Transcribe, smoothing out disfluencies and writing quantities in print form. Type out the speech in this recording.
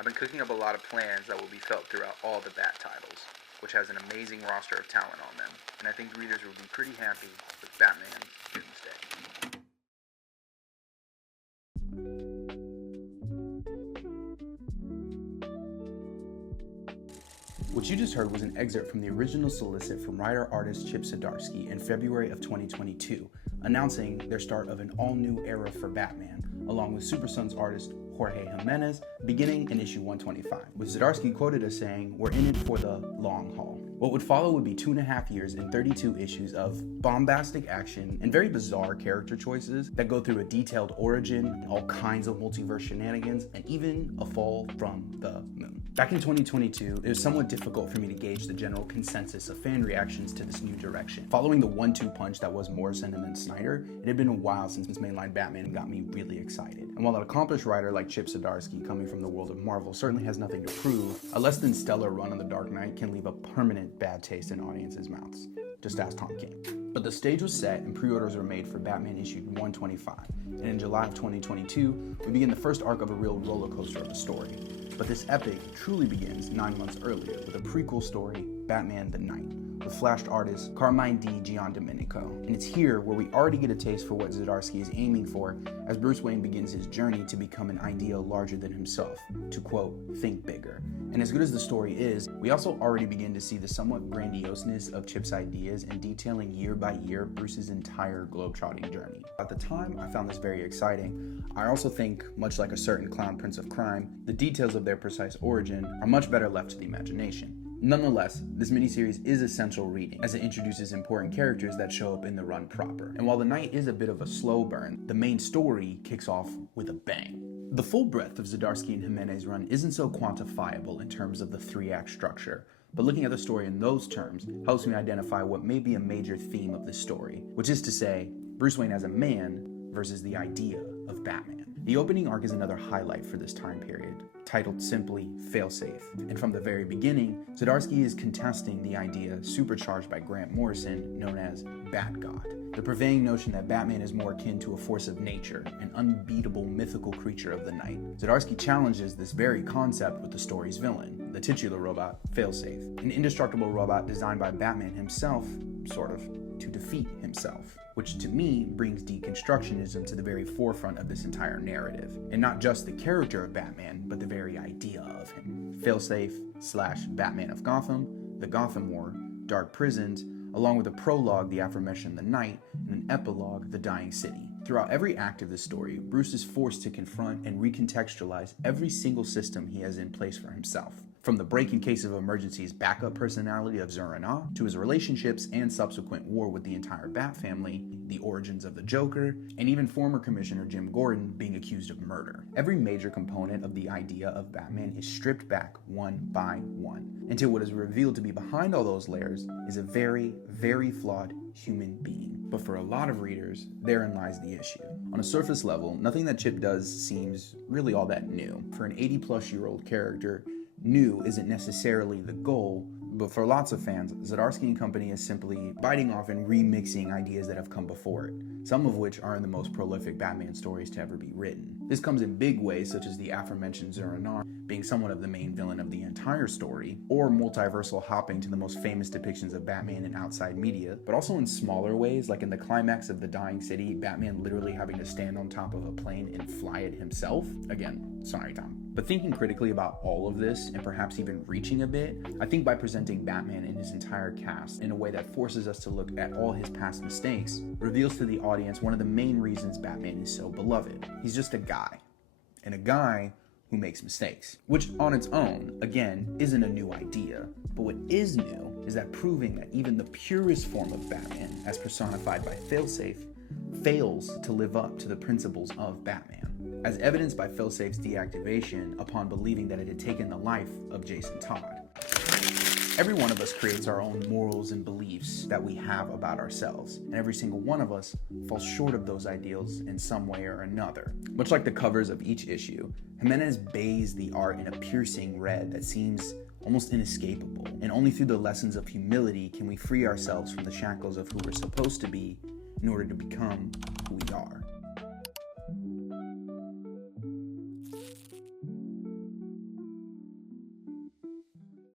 I've been cooking up a lot of plans that will be felt throughout all the Bat titles, which has an amazing roster of talent on them, and I think readers will be pretty happy with Batman Doomsday. What you just heard was an excerpt from the original solicit from writer-artist Chip Zdarsky in February of 2022, announcing their start of an all-new era for Batman, along with Super Sons artist Jorge Jimenez, beginning in issue 125, with Zdarsky quoted as saying, "We're in it for the long haul." What would follow would be 2.5 years and 32 issues of bombastic action and very bizarre character choices that go through a detailed origin, all kinds of multiverse shenanigans, and even a fall from the moon. Back in 2022, it was somewhat difficult for me to gauge the general consensus of fan reactions to this new direction. Following the 1-2 punch that was Morrison and then Snyder, it had been a while since mainline Batman got me really excited. And while an accomplished writer like Chip Zdarsky coming from the world of Marvel certainly has nothing to prove, a less than stellar run on The Dark Knight can leave a permanent bad taste in audiences' mouths. Just ask Tom King. But the stage was set and pre-orders were made for Batman issue 125. And in July of 2022, we begin the first arc of a real roller coaster of a story. But this epic truly begins 9 months earlier with a prequel story, Batman the Knight, with flashed artist Carmine Di Giandomenico. And it's here where we already get a taste for what Zdarsky is aiming for as Bruce Wayne begins his journey to become an ideal larger than himself, to quote, think bigger. And as good as the story is, we also already begin to see the somewhat grandioseness of Chip's ideas in detailing year by year Bruce's entire globetrotting journey. At the time, I found this very exciting. I also think, much like a certain clown prince of crime, the details of their precise origin are much better left to the imagination. Nonetheless, this miniseries is essential reading, as it introduces important characters that show up in the run proper. And while the Knight is a bit of a slow burn, the main story kicks off with a bang. The full breadth of Zdarsky and Jimenez run isn't so quantifiable in terms of the 3-act structure, but looking at the story in those terms helps me identify what may be a major theme of this story, which is to say, Bruce Wayne as a man versus the idea of Batman. The opening arc is another highlight for this time period, titled simply Failsafe. And from the very beginning, Zdarsky is contesting the idea supercharged by Grant Morrison known as Bat God, the purveying notion that Batman is more akin to a force of nature, an unbeatable mythical creature of the night. Zdarsky challenges this very concept with the story's villain, the titular robot Failsafe, an indestructible robot designed by Batman himself, sort of, to defeat himself, which to me brings deconstructionism to the very forefront of this entire narrative, and not just the character of Batman, but the very idea of him. Failsafe / Batman of Gotham, the Gotham War, Dark Prisons, along with a prologue, the aforementioned The Night, and an epilogue, The Dying City. Throughout every act of the story, Bruce is forced to confront and recontextualize every single system he has in place for himself. From the break in case of emergencies backup personality of Zur-En-Arrh, to his relationships and subsequent war with the entire Bat family, the origins of the Joker, and even former Commissioner Jim Gordon being accused of murder. Every major component of the idea of Batman is stripped back one by one, until what is revealed to be behind all those layers is a very, very flawed human being. But for a lot of readers, therein lies the issue. On a surface level, nothing that Chip does seems really all that new. For an 80-plus-year-old character, new isn't necessarily the goal, but for lots of fans, Zdarsky and Company is simply biting off and remixing ideas that have come before it, some of which are in the most prolific Batman stories to ever be written. This comes in big ways, such as the aforementioned Zur-En-Arrh being somewhat of the main villain of the entire story, or multiversal hopping to the most famous depictions of Batman in outside media, but also in smaller ways, like in the climax of The Dying City, Batman literally having to stand on top of a plane and fly it himself. Again, sorry Tom. But thinking critically about all of this, and perhaps even reaching a bit, I think by presenting Batman and his entire cast in a way that forces us to look at all his past mistakes, reveals to the audience one of the main reasons Batman is so beloved. He's just a guy. And a guy who makes mistakes. Which on its own, again, isn't a new idea. But what is new is that proving that even the purest form of Batman, as personified by Failsafe, fails to live up to the principles of Batman, as evidenced by Failsafe's deactivation upon believing that it had taken the life of Jason Todd. Every one of us creates our own morals and beliefs that we have about ourselves, and every single one of us falls short of those ideals in some way or another. Much like the covers of each issue, Jimenez bathes the art in a piercing red that seems almost inescapable, and only through the lessons of humility can we free ourselves from the shackles of who we're supposed to be in order to become who we are.